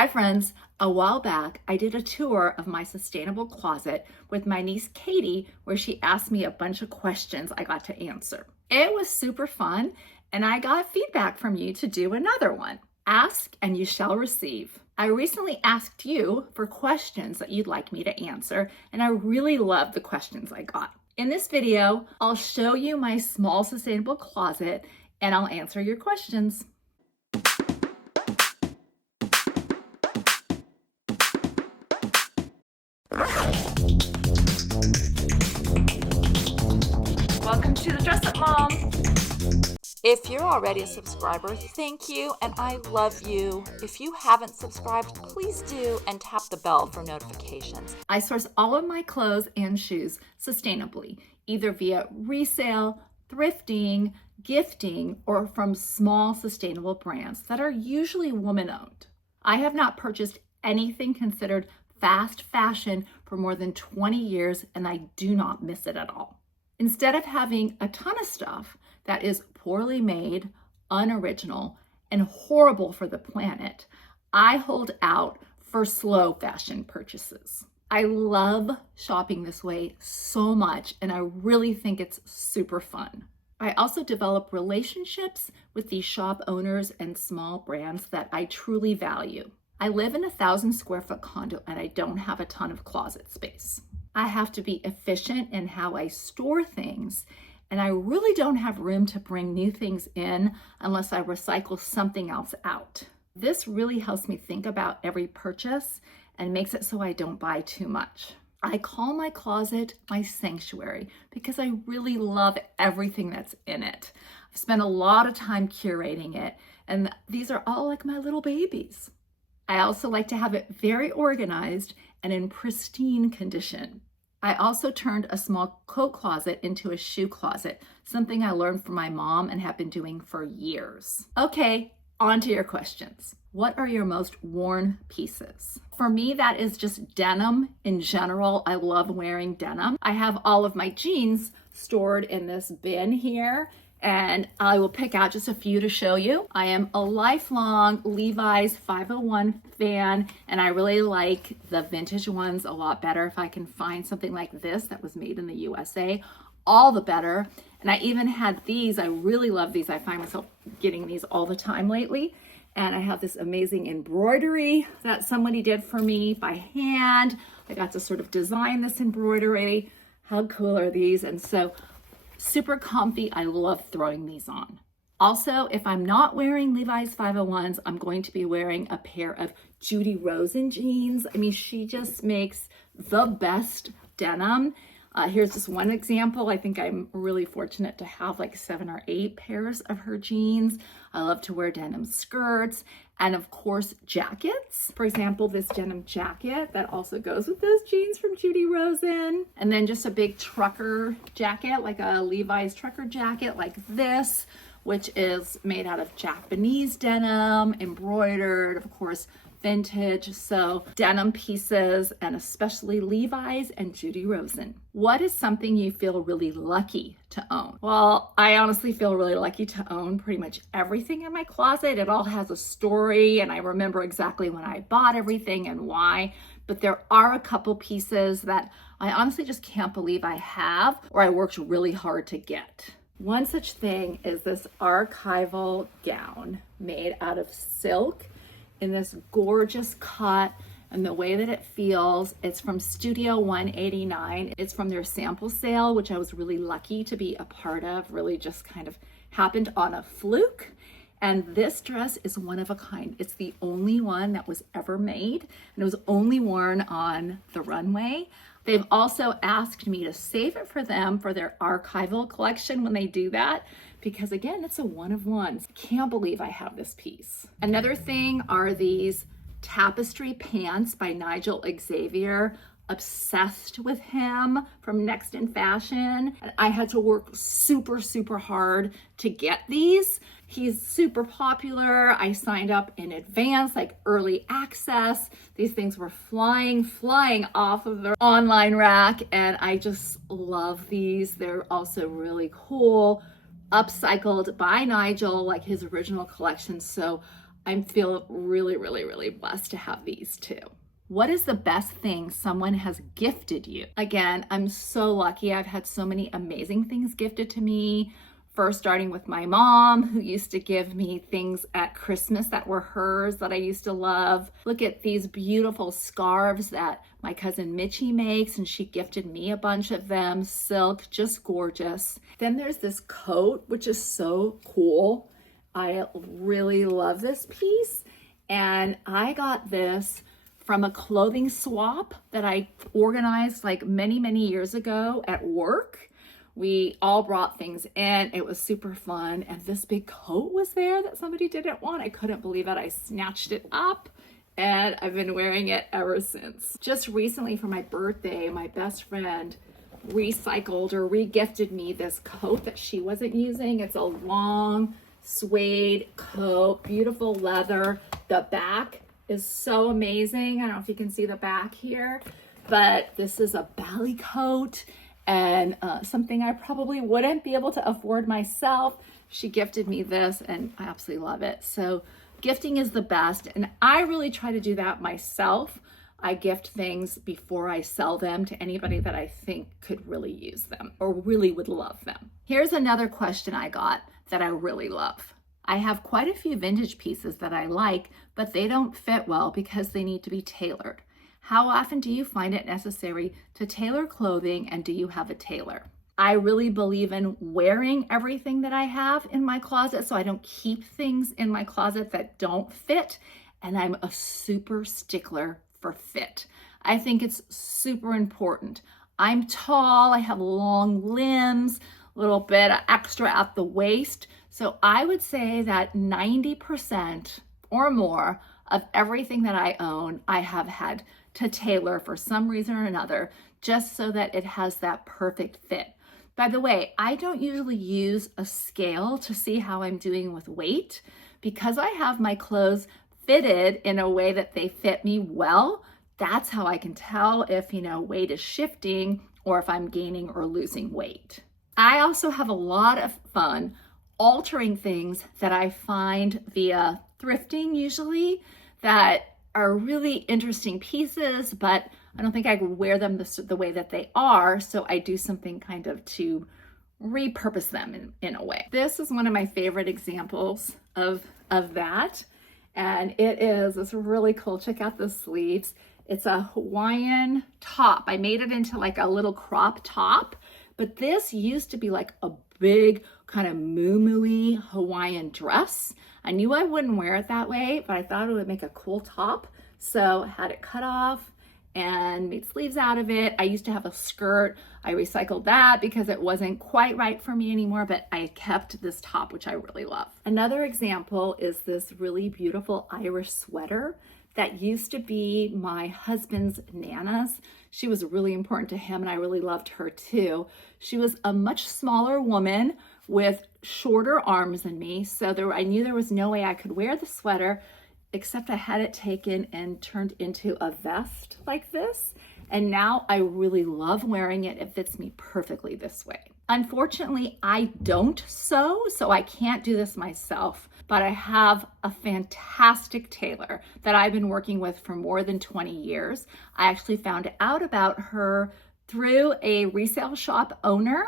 Hi friends, a while back I did a tour of my sustainable closet with my niece Katie where she asked me a bunch of questions I got to answer. It was super fun and I got feedback from you to do another one. Ask and you shall receive. I recently asked you for questions that you'd like me to answer and I really loved the questions I got. In this video, I'll show you my small sustainable closet and I'll answer your questions. Welcome to the Dress Up Mom. If you're already a subscriber, thank you and I love you. If you haven't subscribed, please do and tap the bell for notifications. I source all of my clothes and shoes sustainably, either via resale, thrifting, gifting, or from small sustainable brands that are usually woman-owned. I have not purchased anything considered fast fashion for more than 20 years and I do not miss it at all. Instead of having a ton of stuff that is poorly made, unoriginal, and horrible for the planet, I hold out for slow fashion purchases. I love shopping this way so much, and I really think it's super fun. I also develop relationships with these shop owners and small brands that I truly value. I live in a 1,000 square foot condo and I don't have a ton of closet space. I have to be efficient in how I store things, and I really don't have room to bring new things in unless I recycle something else out. This really helps me think about every purchase and makes it so I don't buy too much. I call my closet my sanctuary because I really love everything that's in it. I've spent a lot of time curating it, and these are all like my little babies. I also like to have it very organized and in pristine condition. I also turned a small coat closet into a shoe closet, something I learned from my mom and have been doing for years. Okay, on to your questions. What are your most worn pieces? For me, that is just denim in general. I love wearing denim. I have all of my jeans stored in this bin here, and I will pick out just a few to show you. I am a lifelong Levi's 501 fan, and I really like the vintage ones a lot better. If I can find something like this that was made in the USA, all the better. And I even had these. I really love these. I find myself getting these all the time lately. And I have this amazing embroidery that somebody did for me by hand. I got to sort of design this embroidery. How cool are these? And so super comfy. I love throwing these on. Also, if I'm not wearing Levi's 501s, I'm going to be wearing a pair of Judi Rosen jeans. I mean, she just makes the best denim. Here's just one example. I think I'm really fortunate to have like 7 or 8 pairs of her jeans. I love to wear denim skirts and of course jackets. For example, this denim jacket that also goes with those jeans from Judi Rosen. And then just a big trucker jacket, like a Levi's trucker jacket like this, which is made out of Japanese denim, embroidered, of course, vintage. So denim pieces, and especially Levi's and Judi Rosen. What is something you feel really lucky to own? Well, I honestly feel really lucky to own pretty much everything in my closet. It all has a story and I remember exactly when I bought everything and why. But there are a couple pieces that I honestly just can't believe I have or I worked really hard to get. One such thing is this archival gown made out of silk in this gorgeous cut, and the way that it feels, it's from Studio 189. It's from their sample sale, which I was really lucky to be a part of, really just kind of happened on a fluke. And this dress is one of a kind. It's the only one that was ever made, and it was only worn on the runway. They've also asked me to save it for them for their archival collection when they do that, because again, it's a one of ones. I can't believe I have this piece. Another thing are these tapestry pants by Nigel Xavier. Obsessed with him from Next in Fashion. And I had to work super, super hard to get these. He's super popular. I signed up in advance, like early access. These things were flying off of the online rack, and I just love these. They're also really cool. Upcycled by Nigel, like his original collection. So I feel really, really, really blessed to have these too. What is the best thing someone has gifted you? Again, I'm so lucky. I've had so many amazing things gifted to me. First, starting with my mom, who used to give me things at Christmas that were hers that I used to love. Look at these beautiful scarves that my cousin Mitchie makes, and she gifted me a bunch of them. Silk, just gorgeous. Then there's this coat, which is so cool. I really love this piece, and I got this from a clothing swap that I organized like many, many years ago at work. We all brought things in. It was super fun. And this big coat was there that somebody didn't want. I couldn't believe it. I snatched it up and I've been wearing it ever since. Just recently for my birthday, my best friend recycled or re-gifted me this coat that she wasn't using. It's a long suede coat, beautiful leather. The back is so amazing. I don't know if you can see the back here, but this is a ballet coat and something I probably wouldn't be able to afford myself. She gifted me this and I absolutely love it. So gifting is the best, and I really try to do that myself. I gift things before I sell them to anybody that I think could really use them or really would love them. Here's another question I got that I really love. I have quite a few vintage pieces that I like, but they don't fit well because they need to be tailored. How often do you find it necessary to tailor clothing, and do you have a tailor? I really believe in wearing everything that I have in my closet, so I don't keep things in my closet that don't fit, and I'm a super stickler for fit. I think it's super important. I'm tall, I have long limbs, a little bit extra at the waist, so I would say that 90% or more of everything that I own, I have had to tailor for some reason or another, just so that it has that perfect fit. By the way, I don't usually use a scale to see how I'm doing with weight because I have my clothes fitted in a way that they fit me well. That's how I can tell if, weight is shifting or if I'm gaining or losing weight. I also have a lot of fun altering things that I find via thrifting usually that are really interesting pieces, but I don't think I would wear them the way that they are. So I do something kind of to repurpose them in a way. This is one of my favorite examples of that. And it is this really cool. Check out the sleeves. It's a Hawaiian top. I made it into like a little crop top, but this used to be like a big kind of moo-mooey Hawaiian dress. I knew I wouldn't wear it that way, but I thought it would make a cool top. So I had it cut off and made sleeves out of it. I used to have a skirt. I recycled that because it wasn't quite right for me anymore, but I kept this top, which I really love. Another example is this really beautiful Irish sweater that used to be my husband's Nana's. She was really important to him and I really loved her too. She was a much smaller woman with shorter arms than me, so I knew there was no way I could wear the sweater, except I had it taken and turned into a vest like this. And now I really love wearing it. It fits me perfectly this way. Unfortunately, I don't sew, so I can't do this myself, but I have a fantastic tailor that I've been working with for more than 20 years. I actually found out about her through a resale shop owner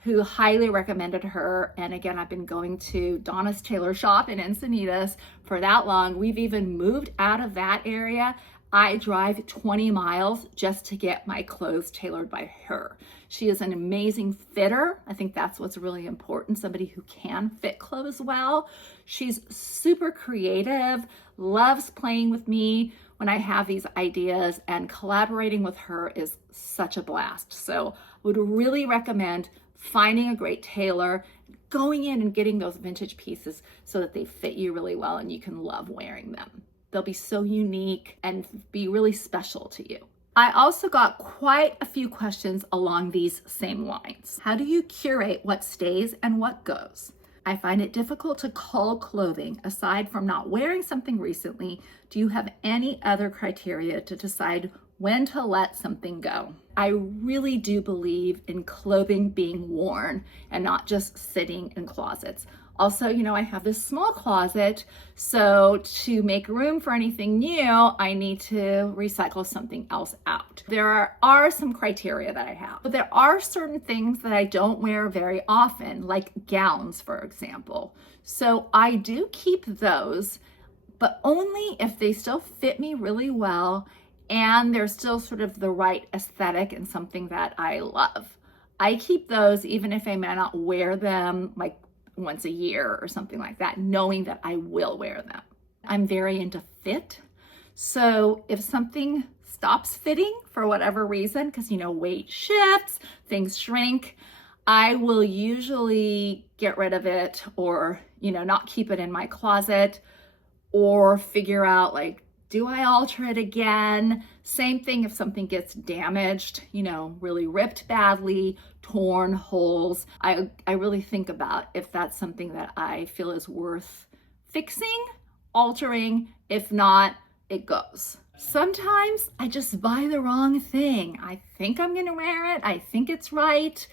who highly recommended her. And again, I've been going to Donna's Tailor Shop in Encinitas for that long. We've even moved out of that area. I drive 20 miles just to get my clothes tailored by her. She is an amazing fitter. I think that's what's really important, somebody who can fit clothes well. She's super creative, loves playing with me when I have these ideas, and collaborating with her is such a blast. So would really recommend finding a great tailor, going in and getting those vintage pieces so that they fit you really well and you can love wearing them. They'll be so unique and be really special to you. I also got quite a few questions along these same lines. How do you curate what stays and what goes? I find it difficult to cull clothing. Aside from not wearing something recently, do you have any other criteria to decide when to let something go? I really do believe in clothing being worn and not just sitting in closets. Also, I have this small closet, so to make room for anything new, I need to recycle something else out. There are some criteria that I have, but there are certain things that I don't wear very often, like gowns, for example. So I do keep those, but only if they still fit me really well and they're still sort of the right aesthetic and something that I love. I keep those even if I may not wear them like once a year or something like that, knowing that I will wear them. I'm very into fit. So if something stops fitting for whatever reason, because weight shifts, things shrink, I will usually get rid of it or, not keep it in my closet or figure out like, do I alter it again? Same thing if something gets damaged, really ripped badly, torn, holes. I really think about if that's something that I feel is worth fixing, altering. If not, it goes. Sometimes I just buy the wrong thing. I think I'm gonna wear it. I think it's right.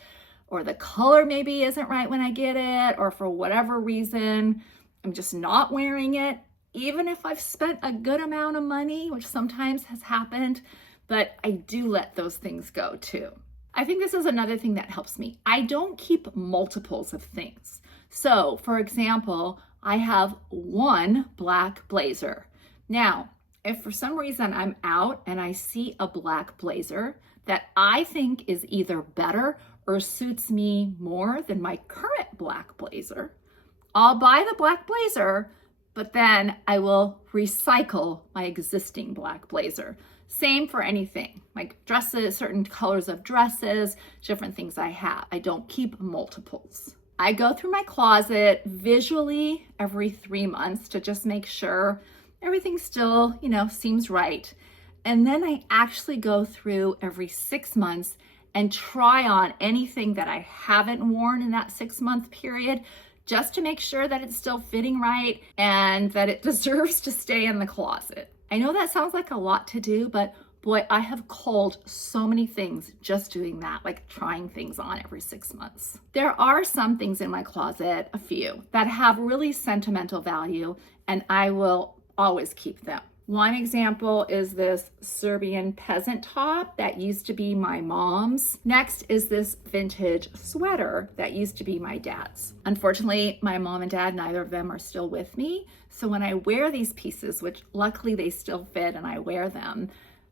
Or the color maybe isn't right when I get it, or for whatever reason, I'm just not wearing it. Even if I've spent a good amount of money, which sometimes has happened, but I do let those things go too. I think this is another thing that helps me. I don't keep multiples of things. So for example, I have one black blazer. Now, if for some reason I'm out and I see a black blazer that I think is either better or suits me more than my current black blazer, I'll buy the black blazer, but then I will recycle my existing black blazer. Same for anything, like dresses, certain colors of dresses, different things I have. I don't keep multiples. I go through my closet visually every 3 months to just make sure everything still, seems right. And then I actually go through every 6 months and try on anything that I haven't worn in that 6-month period, just to make sure that it's still fitting right and that it deserves to stay in the closet. I know that sounds like a lot to do, but boy, I have culled so many things just doing that, like trying things on every 6 months. There are some things in my closet, a few, that have really sentimental value, and I will always keep them. One example is this Serbian peasant top that used to be my mom's. Next is this vintage sweater that used to be my dad's. Unfortunately, my mom and dad, neither of them are still with me. So when I wear these pieces, which luckily they still fit and I wear them,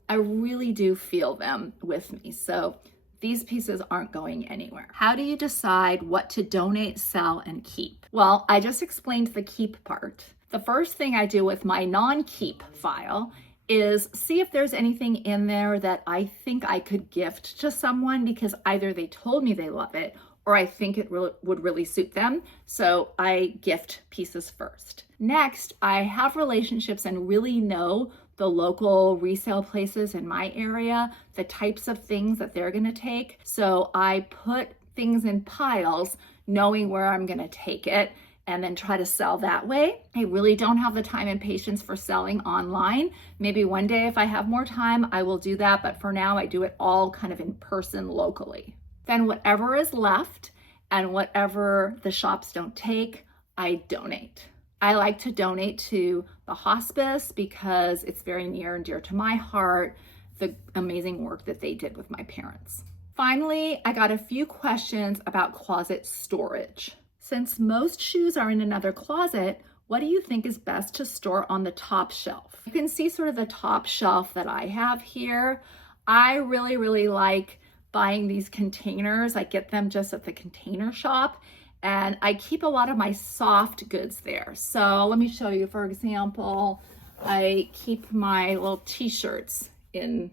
I really do feel them with me. So these pieces aren't going anywhere. How do you decide what to donate, sell, and keep? Well, I just explained the keep part. The first thing I do with my non-keep file is see if there's anything in there that I think I could gift to someone because either they told me they love it or I think it would really suit them. So I gift pieces first. Next, I have relationships and really know the local resale places in my area, the types of things that they're gonna take. So I put things in piles knowing where I'm gonna take it and then try to sell that way. I really don't have the time and patience for selling online. Maybe one day if I have more time, I will do that, but for now I do it all kind of in person locally. Then whatever is left and whatever the shops don't take, I donate. I like to donate to the hospice because it's very near and dear to my heart, the amazing work that they did with my parents. Finally, I got a few questions about closet storage. Since most shoes are in another closet, what do you think is best to store on the top shelf? You can see sort of the top shelf that I have here. I really like buying these containers. I get them just at the container shop and I keep a lot of my soft goods there. So let me show you, for example, I keep my little t-shirts in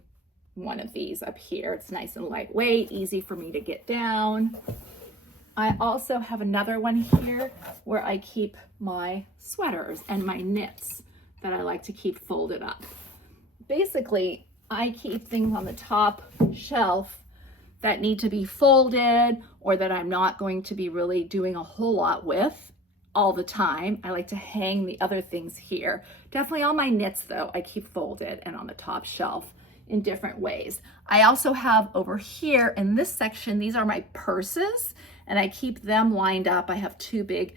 one of these up here. It's nice and lightweight, easy for me to get down. I also have another one here where I keep my sweaters and my knits that I like to keep folded up. Basically, I keep things on the top shelf that need to be folded or that I'm not going to be really doing a whole lot with all the time. I like to hang the other things here. Definitely all my knits though, I keep folded and on the top shelf in different ways. I also have over here in this section, these are my purses and I keep them lined up. I have two big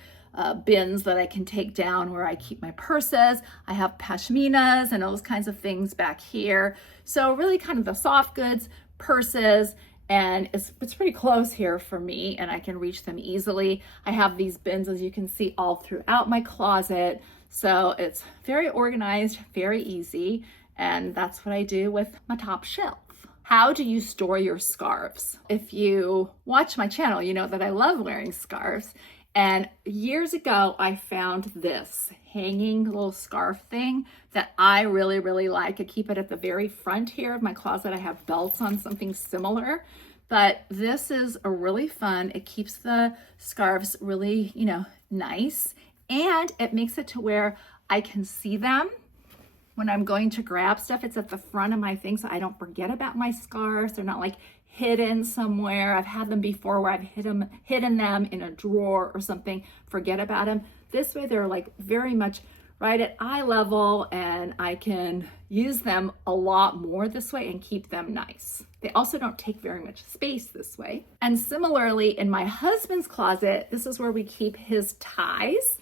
bins that I can take down where I keep my purses. I have pashminas and those kinds of things back here. So really kind of the soft goods, purses, and it's pretty close here for me and I can reach them easily. I have these bins, as you can see, all throughout my closet. So it's very organized, very easy. And that's what I do with my top shelf. How do you store your scarves? If you watch my channel, you know that I love wearing scarves. And years ago, I found this hanging little scarf thing that I really, really like. I keep it at the very front here of my closet. I have belts on something similar, but this is a really fun. It keeps the scarves really, nice, and it makes it to where I can see them when I'm going to grab stuff. It's at the front of my thing so I don't forget about my scarves. They're not like hidden somewhere. I've had them before where I've hidden them in a drawer or something, forget about them. This way they're like very much right at eye level and I can use them a lot more this way and keep them nice. They also don't take very much space this way. And similarly in my husband's closet, this is where we keep his ties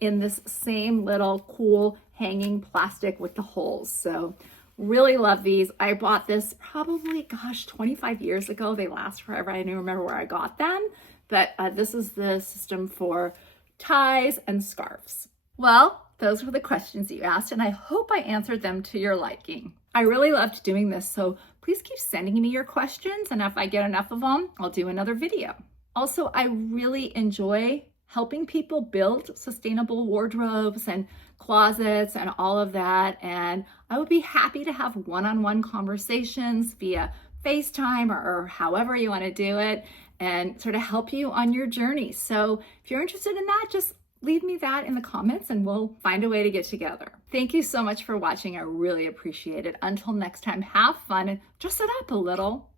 in this same little cool hanging plastic with the holes. So really love these. I bought this probably, 25 years ago. They last forever. I don't remember where I got them, but this is the system for ties and scarves. Well, those were the questions you asked, and I hope I answered them to your liking. I really loved doing this, so please keep sending me your questions, and if I get enough of them, I'll do another video. Also, I really enjoy helping people build sustainable wardrobes and closets and all of that. And I would be happy to have one-on-one conversations via FaceTime or however you want to do it and sort of help you on your journey. So if you're interested in that, just leave me that in the comments and we'll find a way to get together. Thank you so much for watching. I really appreciate it. Until next time, have fun and dress it up a little.